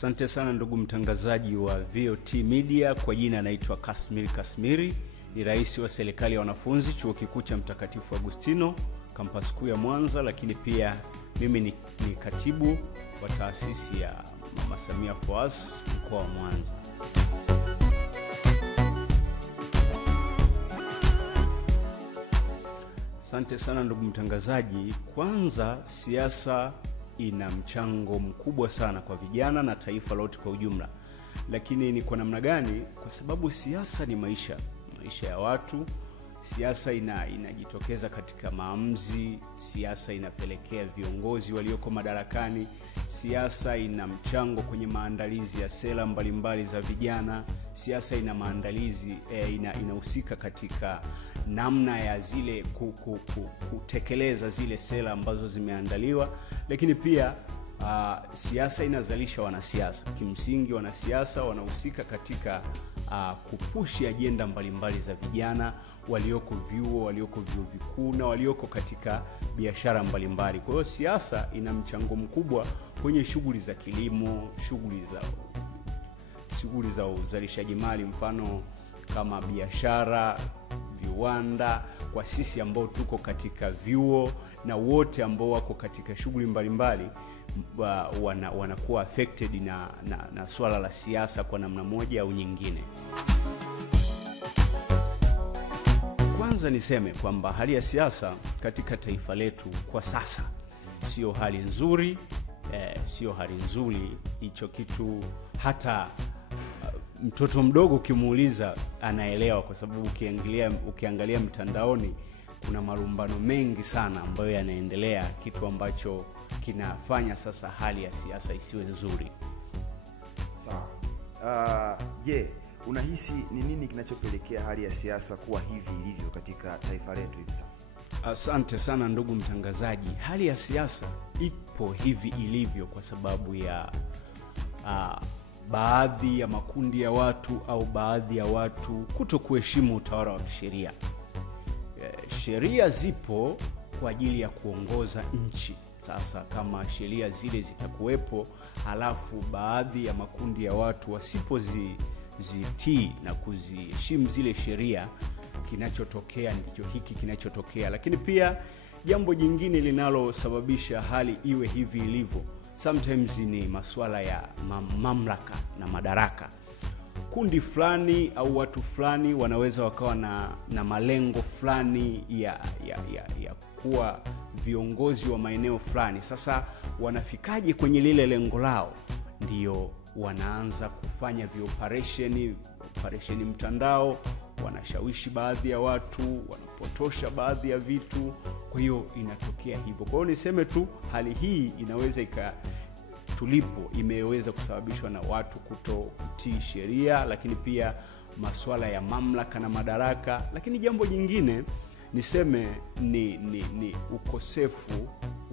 Asante sana ndugu mtangazaji wa VOT Media. Kwa jina anaitwa Kasmiri Kasmiri, ni rais wa serikali ya wanafunzi chuo kikuu cha Mtakatifu Agustino kampasi kuu ya Mwanza, lakini pia mimi ni katibu wa taasisi ya Mama Samia FOAS mkoa wa Mwanza. Asante sana ndugu mtangazaji. Kwanza, siasa ina mchango mkubwa sana kwa vijana na taifa lote kwa ujumla. Lakini ni kwa namna gani? Kwa sababu siasa ni maisha ya watu. Siasa inajitokeza katika maamuzi, siasa inapelekea viongozi walioko madarakani, siasa ina mchango kwenye maandalizi ya sera mbalimbali za vijana, siasa ina maandalizi inahusika katika namna ya zile kutekeleza zile sera ambazo zimeandaliwa, lakini pia siasa inazalisha wanasiasa. Kimsingi wanasiasa wanahusika katika kupushi ajenda mbalimbali za vijana walioko vyuo, walioko vyuo vikuu na walioko katika biashara mbalimbali. Kwa hiyo siasa ina mchango mkubwa kwenye shughuli za kilimo, shughuli za uzalishaji mali, mfano kama biashara, viwanda, kwa sisi ambao tuko katika vyuo na wote ambao wako katika shughuli mbalimbali wanakuwa affected na swala la siasa kwa namna moja au nyingine. Kwanza niseme kwamba hali ya siasa katika taifa letu kwa sasa sio hali nzuri, sio hali nzuri. Hicho kitu hata mtoto mdogo ukimuuliza anaelewa, kwa sababu ukiangalia mtandaoni kuna malumbano mengi sana ambayo yanaendelea, kitu ambacho kinafanya sasa hali ya siasa isiwe nzuri. Sawa. Unahisi ni nini kinachopelekea hali ya siasa kuwa hivi ilivyo katika taifa letu hivi sasa? Asante sana ndugu mtangazaji. Hali ya siasa ipo hivi ilivyo kwa sababu ya baadhi ya makundi ya watu au baadhi ya watu kutokuheshimu utawala wa sheria. Sheria zipo kwa ajili ya kuongoza nchi. Sasa kama sheria zile zitakuwepo, halafu baadhi ya makundi ya watu wasipozitii na kuziheshimu zile sheria, kinachotokea ndicho hiki kinachotokea. Lakini pia jambo jingine linalosababisha hali iwe hivi ilivyo sometimes ni masuala ya mamlaka na madaraka. Kundi fulani au watu fulani wanaweza wakawa na malengo fulani ya kuwa viongozi wa maeneo fulani. Sasa wanafikaje kwenye lile lengo lao? Ndio wanaanza kufanya operation mtandao, wanashawishi baadhi ya watu, wanapotosha baadhi ya vitu. Kwa hiyo inatokea hivyo. Kwa hiyo niseme tu hali hii inaweza imeweza kusababishwa na watu kutokutii sheria, lakini pia masuala ya mamlaka na madaraka. Lakini jambo jingine niseme ni ukosefu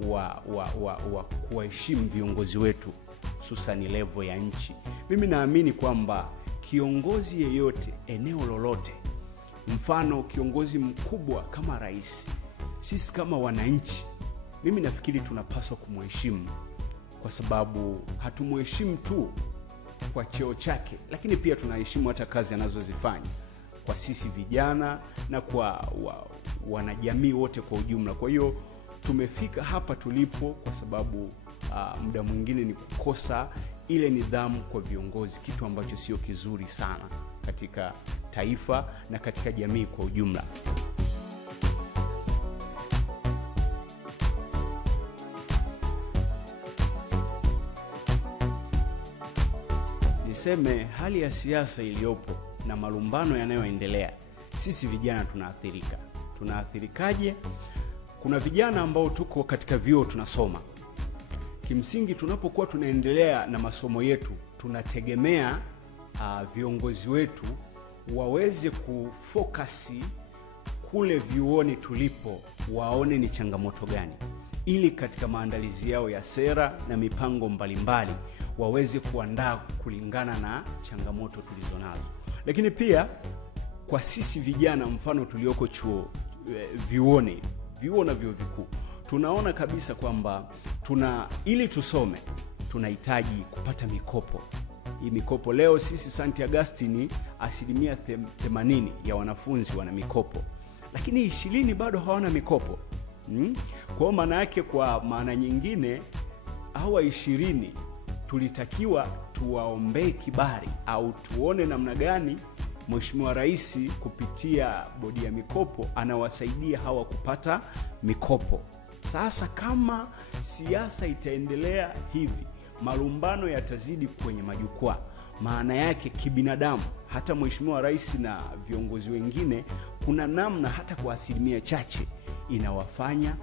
wa kuheshimu viongozi wetu, hususan level ya nchi. Mimi naamini kwamba kiongozi yeyote eneo lolote, mfano kiongozi mkubwa kama rais, sisi kama wananchi, mimi nafikiri tunapaswa kumheshimu, kwa sababu hatumheshimu tu kwa cheo chake, lakini pia tunaheshimu hata kazi anazozifanya kwa sisi vijana na kwa wanajamii wote kwa ujumla. Kwa hiyo tumefika hapa tulipo kwa sababu muda mwingine ni kukosa ile nidhamu kwa viongozi, kitu ambacho sio kizuri sana katika taifa na katika jamii kwa ujumla. Niseme hali ya siasa iliyopo na malumbano yanayoendelea, sisi vijana tunaathirika. Tunaathirikaje? Kuna vijana ambao tuko katika vyuo tunasoma. Kimsingi tunapokuwa tunaendelea na masomo yetu, tunategemea viongozi wetu waweze kufokasi kule vyuoni tulipo, waone ni changamoto gani, ili katika maandalizi yao ya sera na mipango mbalimbali waweze kuandaa kulingana na changamoto tulizonazo. Lakini pia kwa sisi vijana, mfano tulioko vyuo na vyuo vikuu, tunaona kabisa kwamba ili tusome tunahitaji kupata mikopo. Hii mikopo leo sisi St. Augustine 80% ya wanafunzi wana mikopo, lakini 20 bado hawana mikopo. Kwa maana yake, kwa maana nyingine, hawa 20 tulitakiwa tuwaombee kibali au tuone namna gani Mheshimiwa Rais kupitia bodi ya mikopo anawasaidia hawa kupata mikopo. Sasa kama siasa itaendelea hivi, malumbano yatazidi kwenye majukwaa, maana yake kibinadamu, hata Mheshimiwa Rais na viongozi wengine, kuna namna hata kwa asilimia chache inawafanya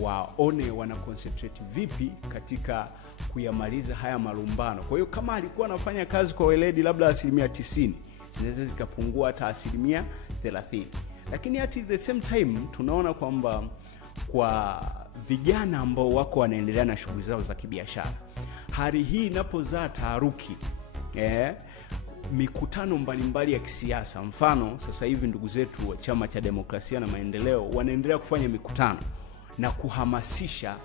waone wana concentrate vipi katika kuyamaliza haya malumbano. Kwa hiyo kama alikuwa anafanya kazi kwa weledi labda 90%, zinaweza zikapungua hata 30%. Lakini at the same time tunaona kwamba kwa vijana ambao wako wanaendelea na shughuli zao za kibiashara, hali hii inapozaa taharuki, mikutano mbalimbali ya kisiasa, mfano sasa hivi ndugu zetu wa Chama cha Demokrasia na Maendeleo wanaendelea kufanya mikutano na kuhamasisha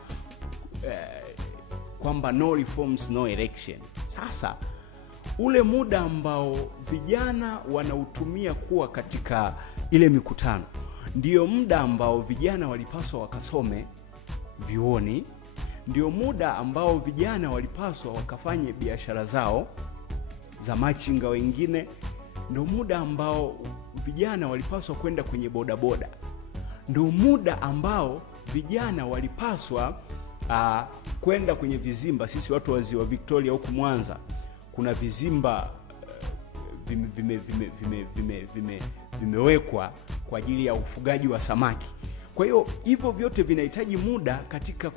kwamba no reforms no election. Sasa ule muda ambao vijana wanautumia kuwa katika ile mikutano, ndio muda ambao vijana walipaswa wakasome vyuoni, ndio muda ambao vijana walipaswa wakafanye biashara zao za machinga wengine, ndio muda ambao vijana walipaswa kwenda kwenye bodaboda, ndio muda ambao vijana walipaswa kwenda kwenye vizimba. Sisi watu wa Ziwa Victoria huku Mwanza kuna vizimba vimewekwa kwa ajili ya ufugaji wa samaki. Kwa hiyo hivyo vyote vinahitaji muda katika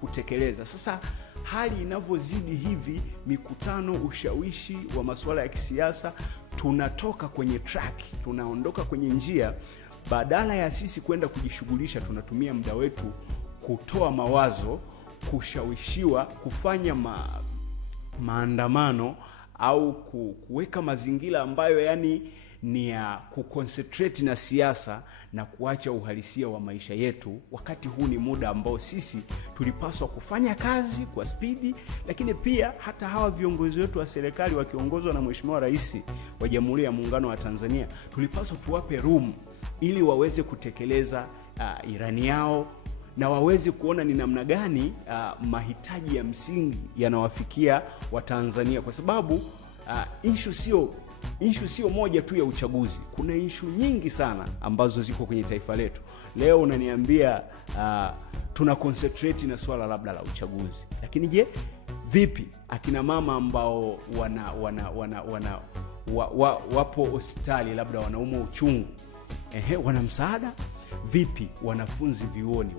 kutekeleza. Sasa hali inavyozidi hivi, mikutano, ushawishi wa masuala ya kisiasa, tunatoka kwenye track, tunaondoka kwenye njia. Badala ya sisi kwenda kujishughulisha, tunatumia muda wetu kutoa mawazo, kushawishiwa, kufanya maandamano au kuweka mazingira ambayo yani ni ya kuconcentrate na siasa na kuacha uhalisia wa maisha yetu. Wakati huu ni muda ambao sisi tulipaswa kufanya kazi kwa spidi, lakini pia hata hawa viongozi wetu wa serikali wakiongozwa na Mheshimiwa Rais wa Jamhuri ya Muungano wa Tanzania, tulipaswa tuwape room ili waweze kutekeleza irani yao na waweze kuona ni namna gani mahitaji ya msingi yanawafikia Watanzania, kwa sababu issue sio moja tu ya uchaguzi. Kuna issue nyingi sana ambazo ziko kwenye taifa letu. Leo unaniambia tuna concentrate na swala labda la uchaguzi, lakini je, vipi akina mama ambao wapo hospitali labda wanaumwa uchungu, wana msaada? Vipi wanafunzi vyuoni,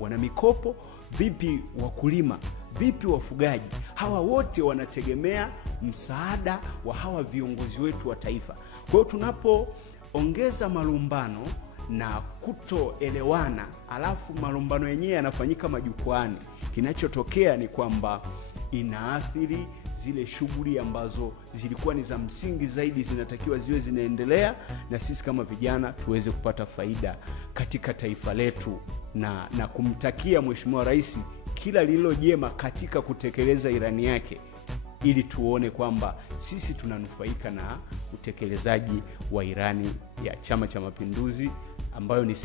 wana mikopo? Vipi wakulima? Vipi wafugaji? Hawa wote wanategemea msaada wa hawa viongozi wetu wa taifa. Kwa hiyo tunapoongeza malumbano na kutoelewana, alafu malumbano yenyewe yanafanyika majukwaani, kinachotokea ni kwamba inaathiri zile shughuli ambazo zilikuwa ni za msingi zaidi, zinatakiwa ziwe zinaendelea na sisi kama vijana tuweze kupata faida katika taifa letu na kumtakia Mheshimiwa Rais kila lililo jema katika kutekeleza irani yake, ili tuone kwamba sisi tunanufaika na utekelezaji wa irani ya Chama cha Mapinduzi ambayo ni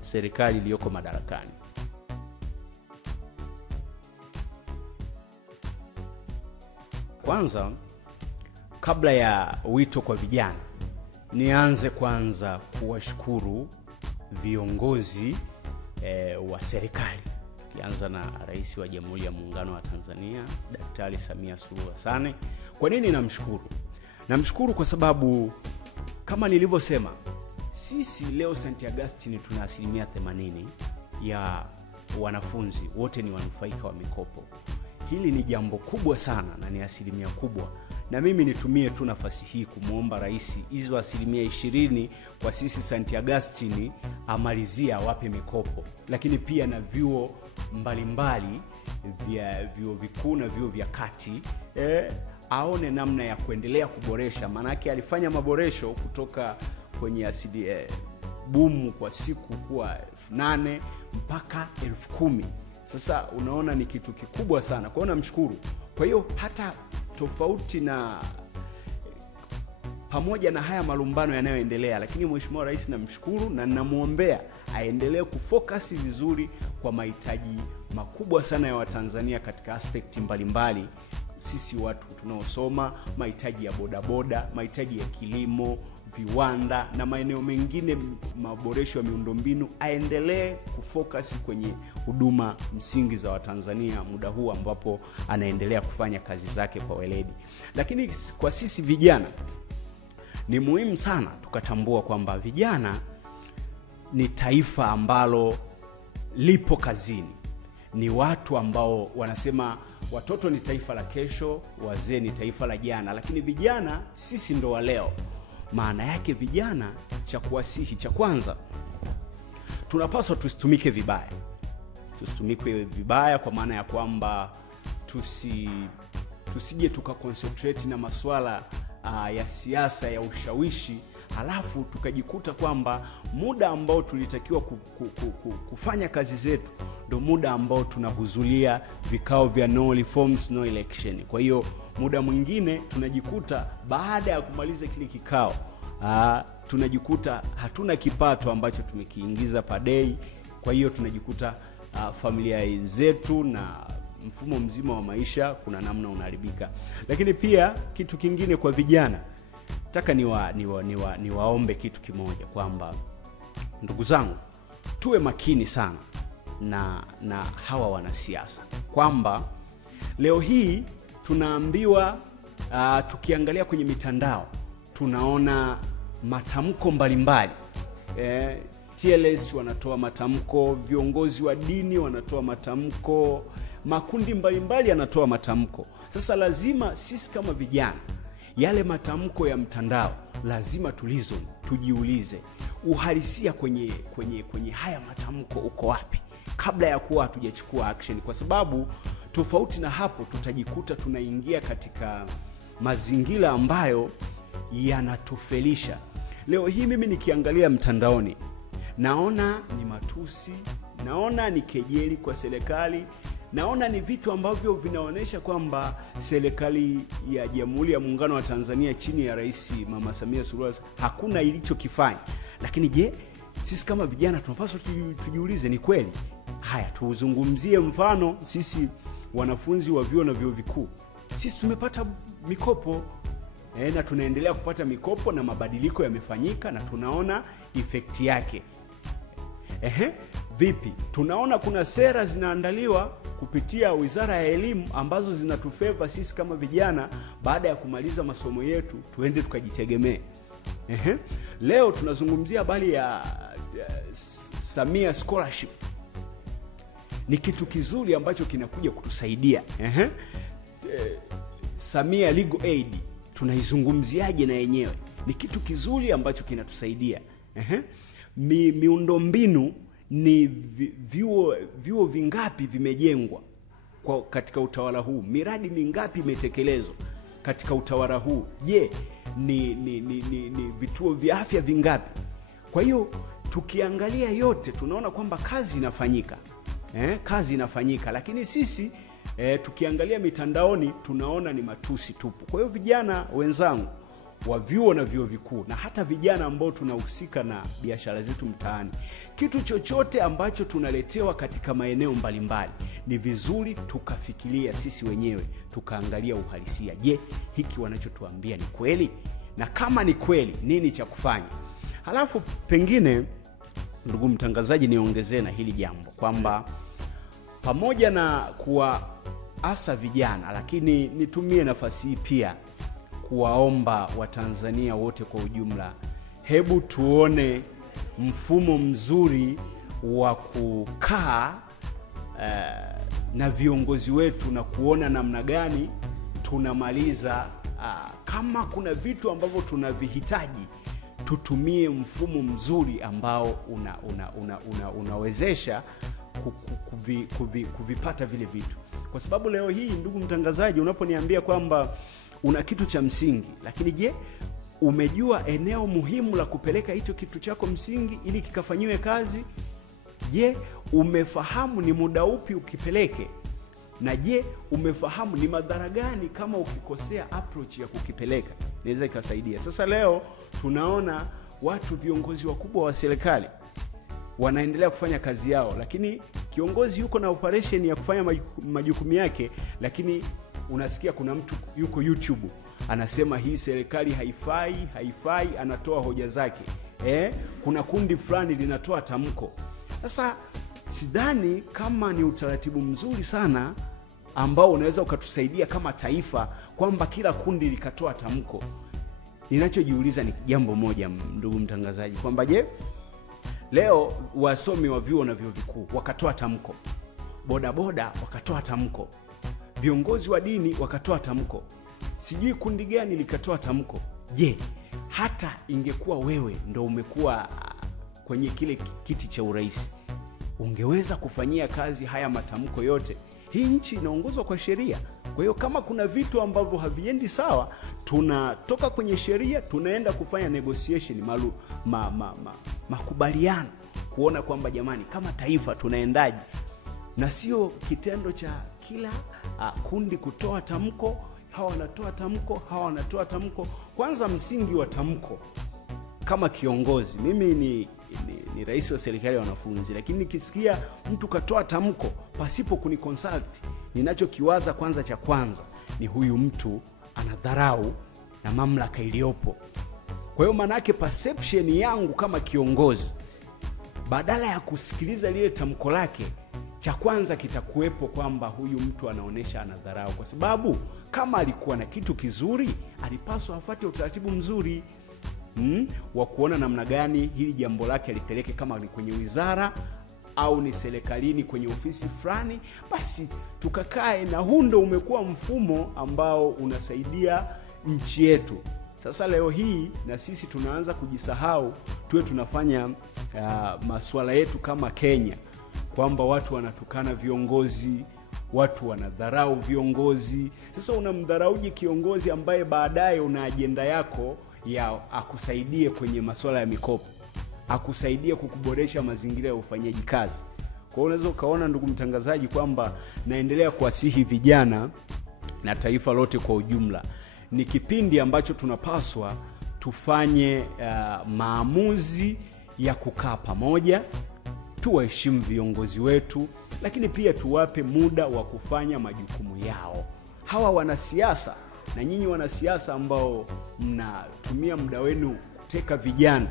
serikali iliyoko madarakani. Kwanza, kabla ya wito kwa vijana, nianze kwanza kuwashukuru viongozi wa serikali. Kianza na Rais wa Jamhuri ya Muungano wa Tanzania, Daktari Samia Suluhu Hassan. Kwa nini namshukuru? Namshukuru kwa sababu kama nilivyosema, sisi leo St. Augustine tuna 80% ya wanafunzi wote ni wanufaika wa mikopo. Hili ni jambo kubwa sana na ni 20% kubwa. Na mimi nitumie tu nafasi hii kumuomba Rais hizo 20% kwa sisi St. Augustine amalizia wape mikopo, lakini pia na vyuo mbalimbali vya vyuo vikuu na vyuo vya kati aone namna ya kuendelea kuboresha. Manake alifanya maboresho kutoka kwenye bumu kwa siku kuwa 8,000 mpaka 10,000. Sasa unaona ni kitu kikubwa sana. Kwa hiyo namshukuru. Kwa hiyo hata tofauti na pamoja na haya malumbano yanayoendelea, lakini Mheshimiwa Rais namshukuru na ninamuombea aendelee kufocus vizuri kwa mahitaji makubwa sana ya Watanzania katika aspekti mbalimbali. Sisi watu tunaosoma, mahitaji ya bodaboda, mahitaji ya kilimo, viwanda na maeneo mengine, maboresho ya miundombinu, aendelee kufocus kwenye huduma msingi za Watanzania muda huu ambapo anaendelea kufanya kazi zake kwa weledi. Lakini kwa sisi vijana ni muhimu sana tukatambua kwamba vijana ni taifa ambalo lipo kazini. Ni watu ambao wanasema watoto ni taifa la kesho, wazee ni taifa la jana, lakini vijana sisi ndo wa leo. Maana yake vijana, cha kuwasihi cha kwanza, tunapaswa tusitumike vibaya. Tusitumike vibaya kwa maana ya kwamba tusije tukaconcentrate na masuala ya siasa ya ushawishi, halafu tukajikuta kwamba muda ambao tulitakiwa kufanya kazi zetu ndo muda ambao tunahudhuria vikao vya no reforms no election. Kwa hiyo muda mwingine tunajikuta baada ya kumaliza kile kikao tunajikuta hatuna kipato ambacho tumekiingiza per day. Kwa hiyo tunajikuta familia zetu na mfumo mzima wa maisha kuna namna unaharibika. Lakini pia kitu kingine kwa vijana, nataka niwaombe kitu kimoja kwamba ndugu zangu, tuwe makini sana na hawa wanasiasa. Kwamba leo hii tunaambiwa, tukiangalia kwenye mitandao tunaona matamko mbalimbali. TLS wanatoa matamko, viongozi wa dini wanatoa matamko, makundi mbalimbali yanatoa matamko. Sasa lazima sisi kama vijana, yale matamko ya mtandao lazima tujiulize uhalisia kwenye haya matamko uko wapi, kabla ya kuwa hatujachukua action. Kwa sababu tofauti na hapo tutajikuta tunaingia katika mazingira ambayo yanatufelisha. Leo hii mimi nikiangalia mtandaoni naona ni matusi, naona ni kejeli kwa serikali, naona ni vitu ambavyo vinaonesha kwamba serikali ya Jamhuri ya Muungano wa Tanzania chini ya Rais Mama Samia Suluhu Hassan hakuna ilichokifanya. Lakini je, sisi kama vijana tunapaswa tujiulize, ni kweli? Haya, tuzungumzie mfano sisi wanafunzi wa vyuo na vyuo vikuu. Sisi tumepata mikopo na tunaendelea kupata mikopo na mabadiliko yamefanyika na tunaona effect yake. Vipi? Tunaona kuna sera zinaandaliwa kupitia Wizara ya Elimu ambazo zinatufeva sisi kama vijana baada ya kumaliza masomo yetu tuende tukajitegemee. Leo tunazungumzia habari ya Samia Scholarship. Ni kitu kizuri ambacho kinakuja kutusaidia. Samia Legal Aid tunaizungumziaje na yenyewe? Ni kitu kizuri ambacho kinatusaidia. Miundombinu ni vyuo vingapi vimejengwa katika utawala huu? Miradi mingapi imetekelezwa katika utawala huu? Je, ni vituo vya afya vingapi? Kwa hiyo tukiangalia yote tunaona kwamba kazi inafanyika. Kazi inafanyika, lakini sisi tukiangalia mitandaoni tunaona ni matusi tupu. Kwa hiyo vijana wenzangu wa vyuo na vyuo vikuu na hata vijana ambao tunahusika na biashara zetu mtaani, kitu chochote ambacho tunaletewa katika maeneo mbalimbali ni vizuri tukafikiria sisi wenyewe, tukaangalia uhalisia. Je, hiki wanachotuambia ni kweli? Na kama ni kweli, nini cha kufanya? Halafu pengine, ndugu mtangazaji, niongezee na hili jambo kwamba pamoja na kuwaasa vijana, lakini nitumie nafasi hii pia kuwaomba Watanzania wote kwa ujumla, hebu tuone mfumo mzuri wa kukaa na viongozi wetu na kuona namna gani tunamaliza. Kama kuna vitu ambavyo tunavihitaji, tutumie mfumo mzuri ambao unawezesha kuvipata vile vitu. Kwa sababu leo hii, ndugu mtangazaji, unaponiambia kwamba una kitu cha msingi, lakini je, umejua eneo muhimu la kupeleka hicho kitu chako msingi ili kikafanyiwe kazi? Je, umefahamu ni muda upi ukipeleke, na je umefahamu ni madhara gani kama ukikosea approach ya kukipeleka, inaweza ikasaidia. Sasa leo tunaona watu viongozi wakubwa wa serikali wanaendelea kufanya kazi yao, lakini kiongozi yuko na operation ya kufanya majukumu yake, lakini unasikia kuna mtu yuko YouTube anasema hii serikali haifai, anatoa hoja zake. Kuna kundi fulani linatoa tamko. Sasa sidhani kama ni utaratibu mzuri sana ambao unaweza ukatusaidia kama taifa kwamba kila kundi likatoa tamko. Ninachojiuliza ni jambo moja, ndugu mtangazaji, kwamba je, leo wasomi wa vyuo na vyuo vikuu wakatoa tamko, bodaboda wakatoa tamko, viongozi wa dini wakatoa tamko, sijui kundi gani likatoa tamko. Je, hata ingekuwa wewe ndo umekuwa kwenye kile kiti cha urais, ungeweza kufanyia kazi haya matamko yote? Hii nchi inaongozwa kwa sheria. Kwa hiyo kama kuna vitu ambavyo haviendi sawa, tunatoka kwenye sheria tunaenda kufanya negotiation, makubaliano, kuona kwamba jamani kama taifa tunaendaje, na sio kitendo cha kila kundi kutoa tamko, hawa wanatoa tamko, hawa wanatoa tamko. Kwanza msingi wa tamko, kama kiongozi, mimi ni rais wa serikali ya wanafunzi, lakini nikisikia mtu katoa tamko pasipo kuniconsult, ninachokiwaza cha kwanza ni huyu mtu anadharau na mamlaka iliyopo. Kwa hiyo maana yake perception yangu kama kiongozi, badala ya kusikiliza lile tamko lake, cha kwanza kitakuwepo kwamba huyu mtu anaonesha anadharau, kwa sababu kama alikuwa na kitu kizuri alipaswa afuate utaratibu mzuri wa kuona namna gani hili jambo lake alipeleke, kama ni kwenye wizara au ni serikalini kwenye ofisi fulani, basi tukakae. Na huu ndio umekuwa mfumo ambao unasaidia nchi yetu. Sasa leo hii na sisi tunaanza kujisahau, tuwe tunafanya masuala yetu kama Kenya, kwamba watu wanatukana viongozi, watu wanadharau viongozi. Sasa unamdharauje kiongozi ambaye baadaye una ajenda yako ya akusaidie kwenye masuala ya mikopo, akusaidie kukuboresha mazingira ya ufanyaji kazi? Kwa hiyo unaweza ukaona, ndugu mtangazaji, kwamba naendelea kuwasihi vijana na taifa lote kwa ujumla, ni kipindi ambacho tunapaswa tufanye maamuzi ya kukaa pamoja, tuwaheshimu viongozi wetu, lakini pia tuwape muda wa kufanya majukumu yao. Hawa wanasiasa, na nyinyi wanasiasa ambao mnatumia muda wenu kuteka vijana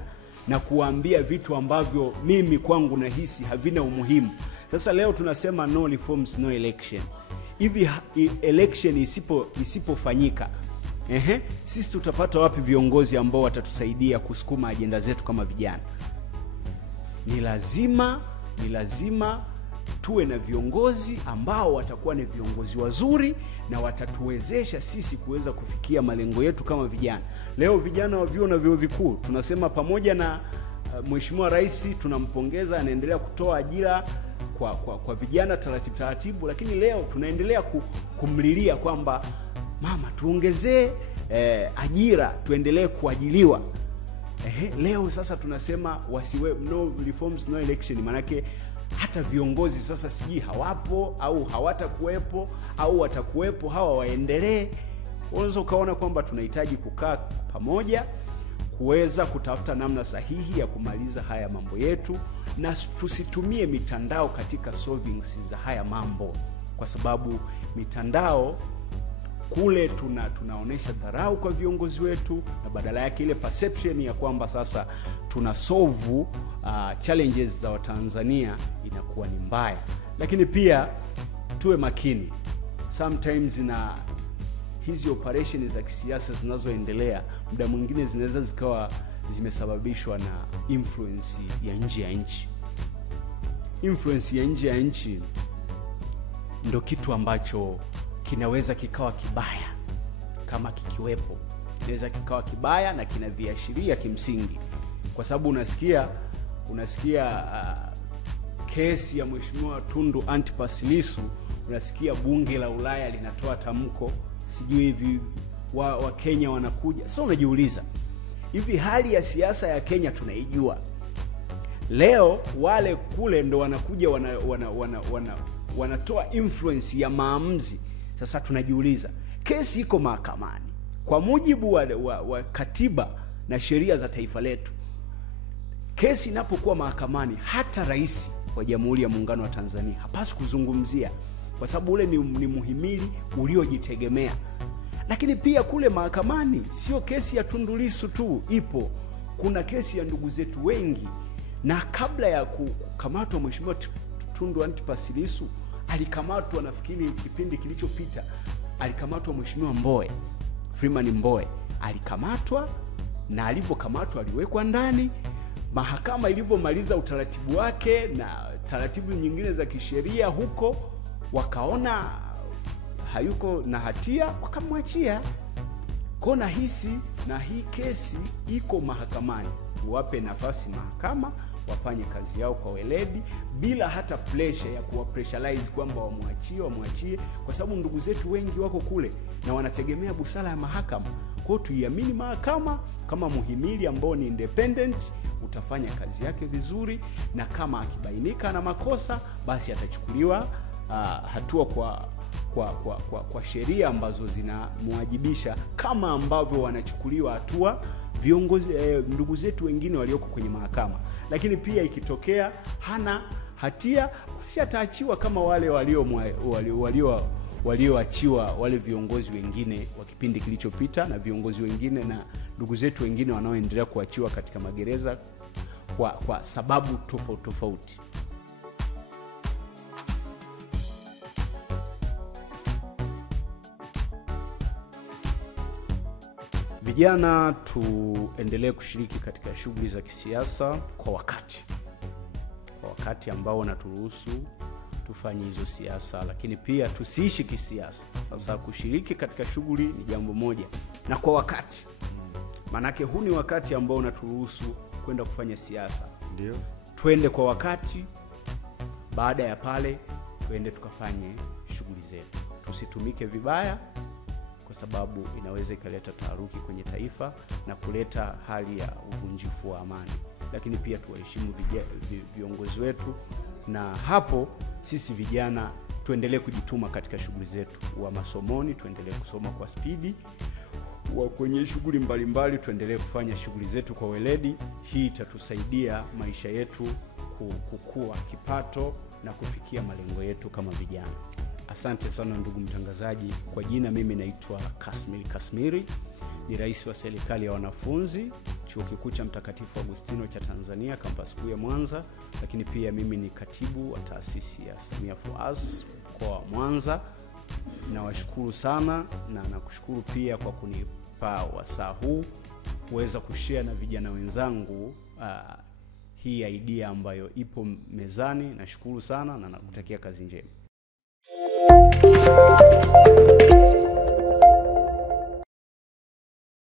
na kuambia vitu ambavyo mimi kwangu nahisi havina umuhimu. Sasa leo tunasema no reforms no election. Hivi election isipofanyika, sisi tutapata wapi viongozi ambao watatusaidia kusukuma ajenda zetu kama vijana? Ni lazima tuwe na viongozi ambao watakuwa ni viongozi wazuri na watatuwezesha sisi kuweza kufikia malengo yetu kama vijana. Leo vijana wa vyuo na vyuo vikuu tunasema, pamoja na Mheshimiwa Rais tunampongeza, anaendelea kutoa ajira kwa vijana taratibu, lakini leo tunaendelea kumlilia kwamba mama tuongezee ajira, tuendelee kuajiliwa. Leo sasa tunasema wasiwe no reforms no election, manake hata viongozi sasa siji hawapo au hawatakuwepo, au watakuwepo hawa waendelee. Unaweza ukaona kwamba tunahitaji kukaa pamoja kuweza kutafuta namna sahihi ya kumaliza haya mambo yetu, na tusitumie mitandao katika solvings za haya mambo, kwa sababu mitandao kule tunaonesha dharau kwa viongozi wetu, na badala yake ile perception ya kwamba sasa tuna solve challenges za Watanzania inakuwa ni mbaya. Lakini pia tuwe makini, sometimes na hizi operation za kisiasa zinazoendelea, muda mwingine zinaweza zikawa zimesababishwa na influence ya nje ya nchi. Influence ya nje ya nchi ndio kitu ambacho kinaweza kikawa kibaya. Kama kikiwepo, inaweza kikawa kibaya na kina viashiria kimsingi, kwa sababu unasikia kesi ya Mheshimiwa Tundu Antipas Lissu, unasikia bunge la Ulaya linatoa tamko, sijui hivi wa Kenya wanakuja. Sasa unajiuliza, hivi hali ya siasa ya Kenya tunaijua, Leo wale kule ndo wanakuja wanatoa influence ya maamuzi. Sasa tunajiuliza, kesi iko mahakamani. Kwa mujibu wa katiba na sheria za taifa letu, kesi inapokuwa mahakamani, hata rais wa Jamhuri ya Muungano wa Tanzania hapaswi kuzungumzia, kwa sababu ule ni muhimili uliojitegemea. Lakini pia kule mahakamani sio kesi ya Tundu Lissu tu ipo, kuna kesi ya ndugu zetu wengi. Na kabla ya kukamatwa Mheshimiwa Tundu Antipas Lissu, alikamatwa, nafikiri kipindi kilichopita, alikamatwa Mheshimiwa Mbowe, Freeman Mbowe alikamatwa, na alipokamatwa aliwekwa ndani. Mahakama ilivyomaliza utaratibu wake na taratibu nyingine za kisheria huko, wakaona hayuko na hatia, wakamwachia. Kwa nahisi na hii kesi iko mahakamani, tuwape nafasi mahakama wafanye kazi yao kwa weledi, bila hata pressure ya kuwapressurize kwamba wamwachie, kwa sababu ndugu zetu wengi wako kule na wanategemea busara ya mahakama. Kwa tuiamini mahakama kama muhimili ambao ni independent, utafanya kazi yake vizuri, na kama akibainika na makosa, basi atachukuliwa hatua kwa sheria ambazo zinamwajibisha, kama ambavyo wanachukuliwa hatua viongozi ndugu zetu wengine walioko kwenye mahakama. Lakini pia ikitokea hana hatia, basi ataachiwa kama wale walioachiwa wale viongozi wengine wa kipindi kilichopita, na viongozi wengine na ndugu zetu wengine wanaoendelea kuachiwa katika magereza kwa sababu tofauti. Vijana tuendelee kushiriki katika shughuli za kisiasa kwa wakati ambao unaturuhusu tufanye hizo siasa, lakini pia tusiishi kisiasa. Sasa kushiriki katika shughuli ni jambo moja, na kwa wakati, manake huu ni wakati ambao unaturuhusu kwenda kufanya siasa. Ndio twende kwa wakati, baada ya pale twende tukafanye shughuli zetu. Tusitumike vibaya, kwa sababu inaweza ikaleta taharuki kwenye taifa na kuleta hali ya uvunjifu wa amani. Lakini pia tuwaheshimu viongozi wetu, na hapo sisi vijana tuendelee kujituma katika shughuli zetu. Wa masomoni tuendelee kusoma kwa spidi, wa kwenye shughuli mbalimbali tuendelee kufanya shughuli zetu kwa weledi. Hii itatusaidia maisha yetu kukua kipato na kufikia malengo yetu kama vijana. Asante sana ndugu mtangazaji. Kwa jina mimi naitwa Kasmil Kasmiri, ni rais wa serikali ya wanafunzi Chuo Kikuu cha Mtakatifu Agustino cha Tanzania, kampasi kuu ya Mwanza. Lakini pia mimi ni katibu wa taasisi ya Samia for Us mkoa wa Mwanza. Nawashukuru sana, na nakushukuru pia kwa kunipa wasaa huu kuweza kushare na vijana wenzangu hii idea ambayo ipo mezani. Nashukuru sana na nakutakia kazi njema.